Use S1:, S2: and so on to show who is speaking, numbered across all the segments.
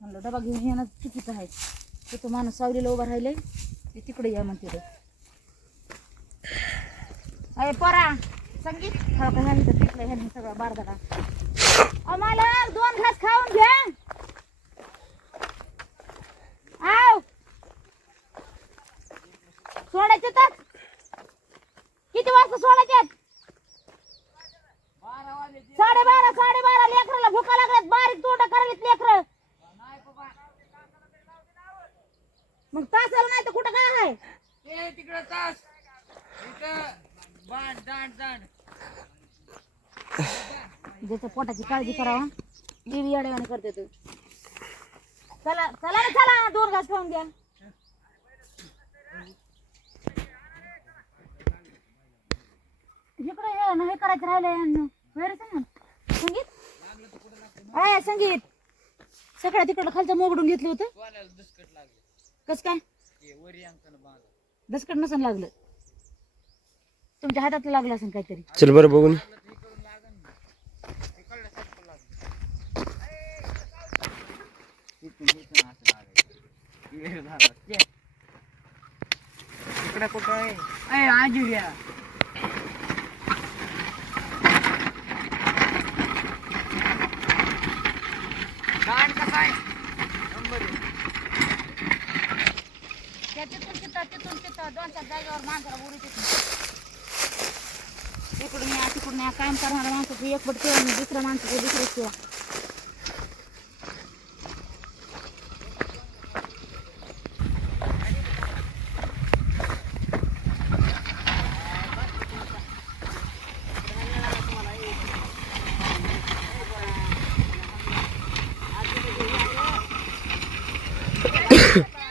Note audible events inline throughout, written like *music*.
S1: म्हणलं डबा घेऊन येणं चुकीचं आहे तिथं माणूस सावलीला उभा राहिले ते तिकडे या म्हणते अरे परा संगीत हा का? ह्यानी तर तिकडे ह्यानी सगळा बारदाडा. आम्हाला दोन घास खाऊन घ्या आव. सोडायचे तर. किती वाजता सोडायचे साडेबारा साडेबारा लेकराला भुका लागल्यात बारीक तोंड करायला लेकर. मग तासाला नाही तर कुठं काय आहे?
S2: ते तिकडं तास. इथं. बाण दांड दांड.
S1: ज्याच्या पोटाची काळजी करावा देवी अडवणी करते तू. चला चला ना चला. दोन घास खाऊन घ्या. इकडे हे ना हे करायचं राहिलंय वेळ संगीत? संगीत? सगळ्या तिकडं खालचं मोगडून घेतलं होतं. कस काय? दसकट नसन लागलं. तुमच्या हातात लागलं असेल काहीतरी.
S3: चल बरं बघून.
S2: इकडं कुठं आहे अय आजुर्या. दांड कसा आहे नंबर आहे.
S1: त्या तिथून तिथं तिथून तिथं दोन चार जागेवर माणसाला उडी तिथून इकडून या तिकडून या काम करणाऱ्या माणसाची एक पट किंवा दुसऱ्या माणसाची दुसरीच किंवा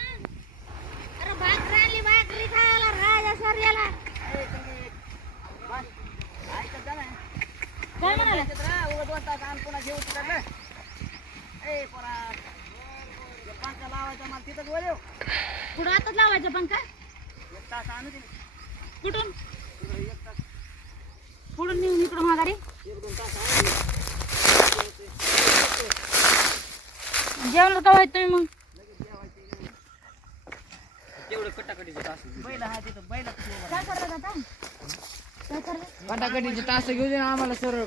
S1: अरे भाकरी आणली भाकरी खायला राजा सर्याला काय म्हणाला पुढं आताच लावायचं पंखा कुठून? पुढून नेऊन इकडं माघारी. जेवण का व्हायचं तुम्ही मग?
S2: तेवढं कटाकटीचं तास बैल हा तिथं बैल
S1: काय करतात आता? काय करतात
S2: तास घेऊ दे ना आम्हाला सरळ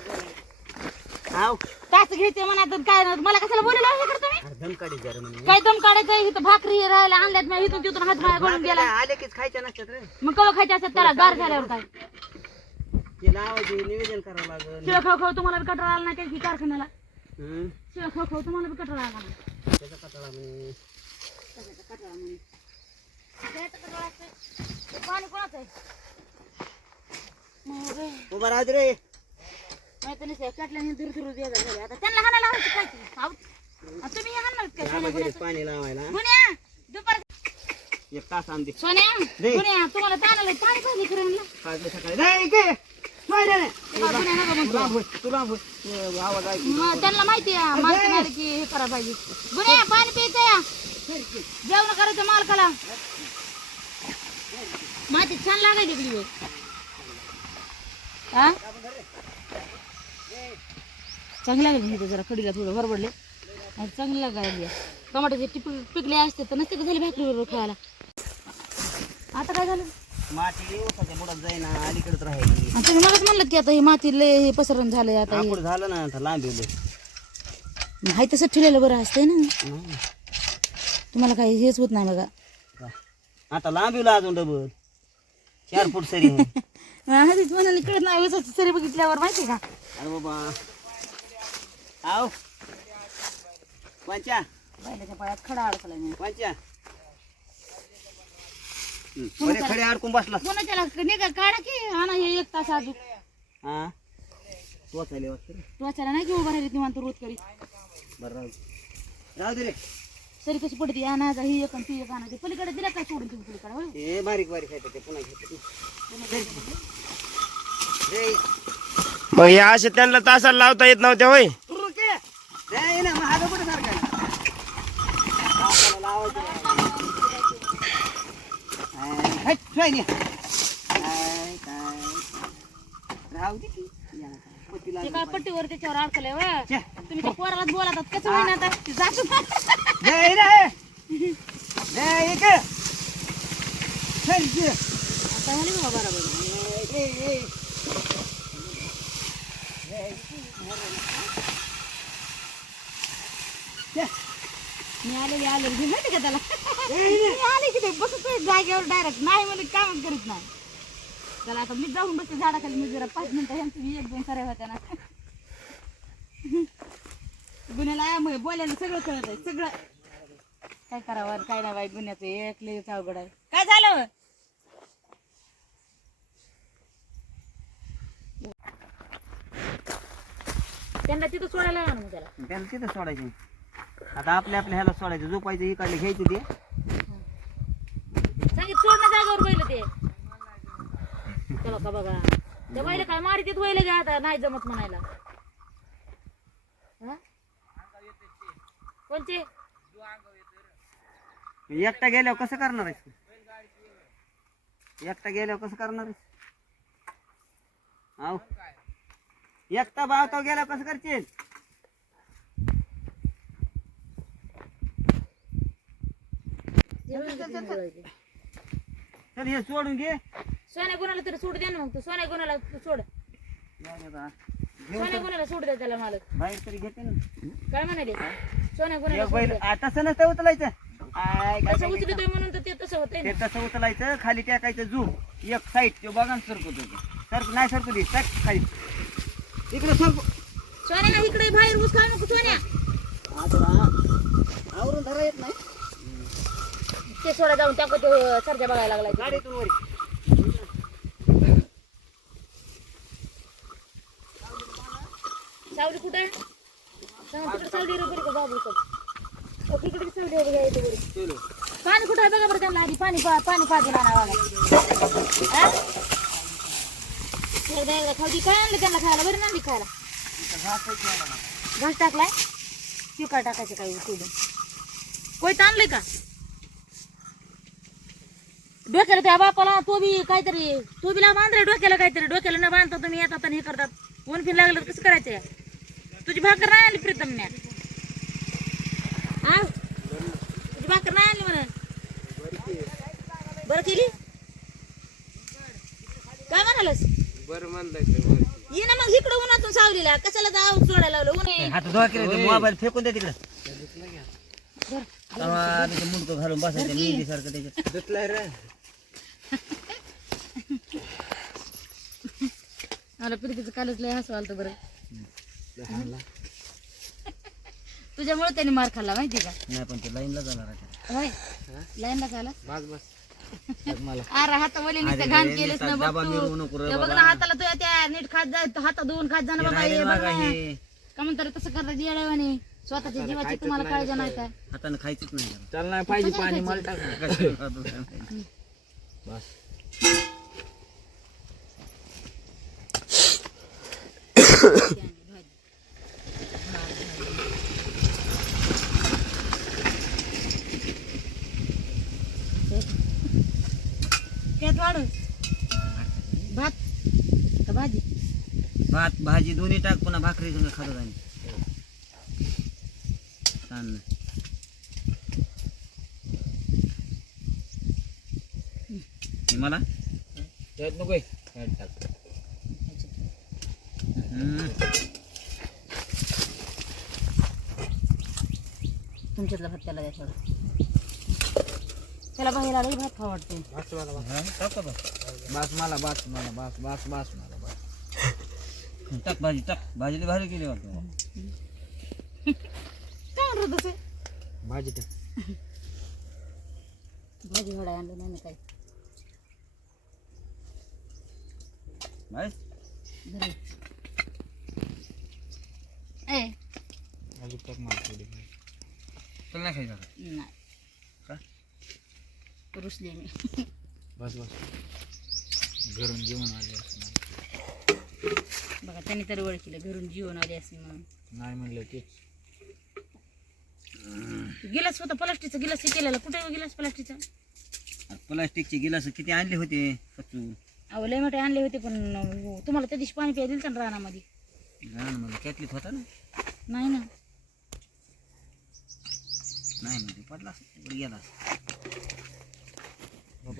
S1: तास घ्यायचे म्हणा काय नाही. मला कशाला बोललो हे करतो मी
S4: धनकाडी जरा म्हणे
S1: काय दम काढायचं? इथं भाकरी राहायला आणल्यात मी इथून तिथून हात माया गळून गेला.
S4: आले कीच खायच्या नसतात रे.
S1: मग कवा खायचे असतात? त्याला गार झाल्यावर काय?
S4: ते लावायचे निवेदन करावं लागल.
S1: शिळ खाऊ खाऊ तुम्हाला बी कटरा आला नाही काही कारखान्याला?
S4: हम्म.
S1: शिळ खाऊ खाऊ तुम्हाला बी कटरा आला नाही.
S4: त्याचा कटाळा म्हणे?
S1: त्याचं कटरा असतं. ते पाणी कोणाचं आहे? मग रे,
S4: उभा राहू दे रे. पाणी लावायला. एक तास दे.
S1: तुम्हाला ताणाला पाणी पाहिजे खरं म्हणलं
S4: काढले सकाळी. नाही इकडे. नाही, नाही, नाही.
S1: गुन्ह्या नका म्हणतो.
S4: तू लांब होय, तू लांब होय. ते आवाज ऐक
S1: मग त्यांना माहिती आहे की हे करायला पाहिजे. गुन्हे पाणी प्यायचं या. जेवण करायचं मालकाला. माहिती छान लागायची तिकडे. हा? चांगलं लागेल म्हणजे जरा कडीला थोडं बरबडले आणि चांगलं लागायला टमाट्याचे टिप पिकले असते तर नसते का झाले भाकरी बरोबर खायला? आता काय झालं?
S4: माती उसाच्या बुडात जाईना अलीकडेच राहिली.
S1: आणि तुम्ही मलाच म्हणलं की आता हे माती लय हे पसरण झालंय आता हे.
S4: झालं ना आता लांब येऊ
S1: हाय तसं ठेवलेलं बरं असतंय ना. तुम्हाला काही हेच होत नाही बघा.
S4: आता लांब येऊ अजून डबल. चार फूट सरी आहे.
S1: आधीच म्हणाले कळत नाही उसाची सरी बघितल्यावर माहिती का?
S4: अरे बाबा. आव. पंचा
S1: बैलाच्या पायात खडा अडकला मी.
S4: पंचा बरे खडे अडकून बसला.
S1: पुन्हा त्याला निघा काढा की आणा हे एक तास अजून.
S4: हा? तू वाचायला वाटतं रे.
S1: वाचायला नाही की उभा राहिली निवांत रोज करीत
S4: बरं राहू दे. राहू दे रे.
S1: सरी कशी पडते आणायचा ही एक आणि ती एक आणायची पलीकडे दिला काय सोडून तुम्ही पलीकडे होय?
S4: हे बारीक बारीक आहे ते पुन्हा घेतो रे.
S3: मग या असे त्यांना तासाला लावता येत नव्हत्या होय
S4: तुरु के रे ना महाग कुठे सारखा राहू दे की या ना काय. पतीला
S1: ते काय पट्टीवर त्याच्यावर अडकलंय वा
S4: छे.
S1: तुम्ही त्या पोराला बोलातात कसं होईना आता ते जातं.
S4: जय रे. जय इकडे. चल, चल.
S1: आता म्हणे बाबा बरोबर
S4: ए, ए, ए.
S1: मी आलेली आलेली माहिती का त्याला आले की ते बसत जागेवर डायरेक्ट नाही म्हणजे कामच करीत नाही. त्याला आता मी जाऊन बसते झाडाखाली. मी जरा पाच मिनिटं ह्यांचं मी एक दोन सऱ्या होत्या ना. गुन्ह्याला मग बोलायला सगळं कळत आहे. सगळं. काय करावं काय नाही बाई गुन्ह्याचं एक लयच अवघड आहे. काय झालं? त्यांना तिथं सोडायला लागणार मग त्याला.
S4: त्यांना तिथं सोडायचं. आता आपल्या आपल्या ह्याला सोडायचं. झोपायचं इकडले घ्यायची ते
S1: सांगित सोडणं जागेवर बैल ते चला का बघा? त्या बैल काय मारी तिथं बैल घ्या आता? नाही जमत म्हणायला. हा? कोणचे?
S4: एकटा गेल्यावर कसं करणार आहेस एकटा गेल्यावर कसं करणार आहेस? आव. एकटा बावताव गेल्यावर कसं करशील? चल हे सोडून घे.
S1: सोन्या गुणाला तरी सोड दे ना मग तू. सोन्या गुणाला सोड. सोन्या गुणाला सोड दे त्याला मालक.
S4: बाहेर तरी घेते ना.
S1: काय म्हणाले? सोन्या गुणाला
S4: एक
S1: सोड
S4: बैल
S1: दे.
S4: आ, तसं नसतं उचलायचं. आय, काय?
S1: उचलतोय म्हणून तर ते तसं होतंय
S4: ते
S1: ना
S4: तसं उचलायचं खाली टाकायचं जू. एक साईड ते बघा ना सरकत होतं सरक नाही सरकू दे टाक खाली. इकडे सरकू.
S1: सोन्या इकडे बाहेर ऊस खाऊ नको सोन्या.
S4: आवरून धरा येत नाही.
S1: ते सोडा जाऊन टाकू सरच्या बघायला लागलाय.
S4: गाडीतून वरी.
S1: सावली कुठे? सावली तिकडे. पाणी कुठं आहे बघा बरं त्यांना आधी. पाणी पाणी पाजून आणा बघा हा? एकदा एकदा खाऊ. काय आणलं त्यांना खायला? बरं नाही खायला. घास टाकलाय? पिका टाकायचं काही सोडून कोयत आणलंय का? डोक्याला त्या बापाला तो बी काहीतरी तो बी लांब रे डोक्याला काहीतरी. डोक्याला न बांधता तुम्ही येतात आणि हे करतात. ऊन फिन लागलं तर कसं करायचं? तुझी भाकर नाही आणली प्रीतम म्या. आ? तुझी भाकर नाही आणली म्हणा बरं केली? काय म्हणालस?
S2: बरं म्हणलं
S1: ये ना मग इकडं उन्हातून सावलीला. कशाला जाऊ सोडायला लावलं? ऊन आहे.
S4: हात धुवा केले मोबाईल फेकून दे तिकडे. मुंडकं घालून बसायचं मेहंदी सारखं त्याच्यात.
S2: दुतलाय रे.
S1: मला प्रीतीचं कालच लय हसू आलतं बरं. *laughs* तुझ्यामुळे त्याने मार खाल्ला माहिती का?
S4: नाही पण ते लाईनला जाणार आहे.
S1: होय. लाईनला झाला?
S2: बस. *laughs* बस
S1: अरे हात वले नुसतं घाण केलेस ना बघ तू.
S4: रे
S1: ना हाताला तुझ्या त्या नीट खात जाय हात धुवून खात जा ना बाबा हे बघ. ना. का तसं येड्यावानी. स्वतःच्या जीवाची तुम्हाला काळजी नाही काय?
S4: हाताने खायचंच नाही जरा.
S2: चल नाही पाहिजे पाणी मला टाक
S4: कशाला खातो काय माहिती.
S2: बस *coughs*
S1: त्यात वाढू भात का भाजी
S4: भात भाजी दोन्ही टाक पुन्हा भाकरी संग खातो आणि छान. ना. हे मला
S2: नको.
S1: तुमच्यातला भात त्याला द्या थोडा. त्याला बाहेर आलं भात खावा वाटते
S2: बस मला बस.
S4: हा,
S2: मला बस मला बस बस बस मला. बस
S4: टाक भाजी टाक. भाजीला भारी केली वाटतं.
S1: काय म्हणतो तसं
S2: भाजी टाक.
S1: भाजी वडा आणलं नाही ना काही.
S4: बस
S1: घरी ए.
S2: भाजी टाक मला थोडी.
S4: तुला नाही खायचं का?
S1: नाही.
S4: का?
S1: रुसले मी
S2: बस बस. घरून जेवण आले असं.
S1: बघा त्यांनी तरी ओळखलं घरून जीवन आले असे म्हणून.
S2: नाही म्हणलं तेच
S1: गिलास होता प्लास्टिकचा गिलास हे केलेला. कुठे गिलास प्लास्टिकचा?
S4: प्लास्टिकचे गिलास किती आणले होते
S1: अहो लय मोठे आणले होते पण हो, तुम्हाला त्या दिवशी पाणी प्यायला दिलं ना रानामध्ये.
S4: मला कॅटलीत होता ना?
S1: नाही ना.
S4: नाही म्हणजे पडला गेला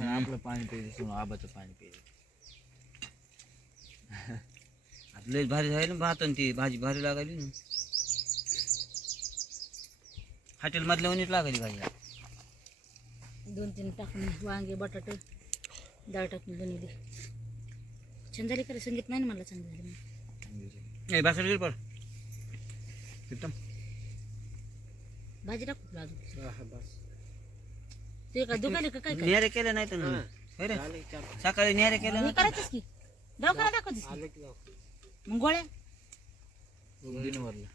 S2: आपलं पाणी प्यायचं सोडून आबाचं पाणी प्यायचं
S4: आता लय भारी झाली ना भात आणि ती भाजी भारी लागायली ना. हॉटेल मधल्या वनीच लागायली भाजी.
S1: दोन तीन टाकून वांगे बटाटे डाळ टाकून बनवली. छान झाली खरं संगीत नाही ना मला चांगलं झालं
S4: ए बासर गेल पण एकदम.
S1: भाजी टाकू तुला अजून ते का दुखायला का काय काय
S4: नेरे केलं नाही तर सकाळी नेरे केलं
S1: हे
S4: ना
S1: करायचंच की. दवाखाना दाखवतेस की? मग गोळ्या?
S2: दिनवरला